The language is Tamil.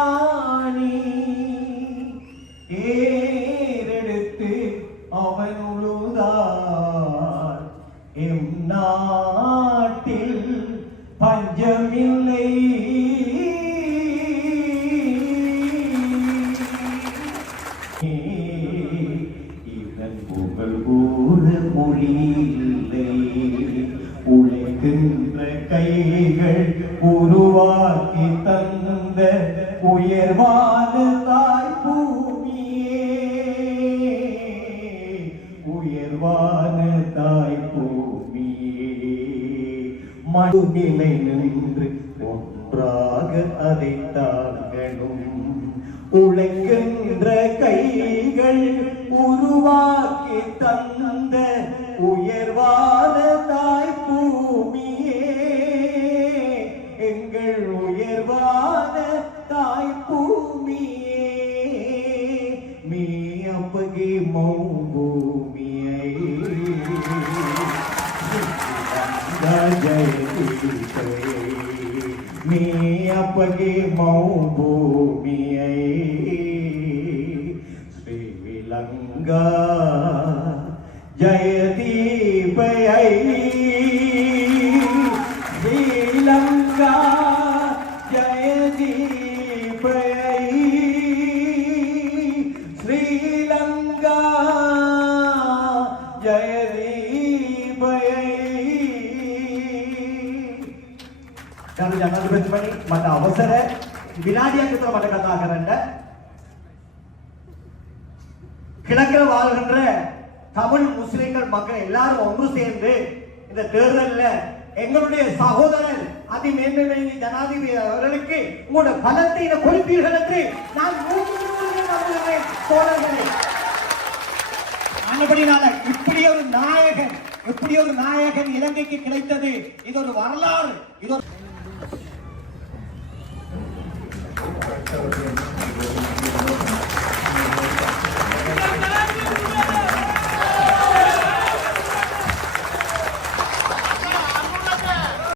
ஆணி ஏறெடுத்து அவன் உழுதார் எம் நாட்டில் பஞ்சமில்லை இதன் புகழ் கூற மொழியில்லை உழைக்கின்ற கைகள் உருவாக்கி தந்த உயர்வான தாய் பூமியே உயர்வான தாய் பூமியே மண்ணிலை நின்று ஒன்றாக அதை தாங்கணும் உழைக்கின்ற கைகள் உருவாக்கி தந்த உயர்வான தாய் பூமியே எங்கள் உயர்வான தாய் பூமியே மீ அப்பகி மௌ பூமியை மீ அப்பகி மௌ பூமியை ஸ்ரீலங்கா ஜயதீபயை ஸ்ரீலங்கா ஜயதீபயை ஸ்ரீலங்கா ජයදීපයයි ගරු ජනාධිපතිතුමනි මට අවසර විනාඩියක් විතර මට කතා කරන්න கிழக்கில் வாழ்கின்ற தமிழ் முஸ்லிம்கள் மக்கள் எல்லாரும் ஒன்று சேர்ந்து இந்த தேர்தலில் எங்களுடைய சகோதரர் அதிமேன்மை ஜனாதிபதி அவர்களுக்கு உங்களுடைய பலத்தை கொடுப்பீர்கள் என்று நான் நம்புகிறேன் தோழர்களே. ஆனபடினால இப்படி ஒரு நாயகன் இலங்கைக்கு கிடைத்தது. இது ஒரு வரலாறு. இது ஒரு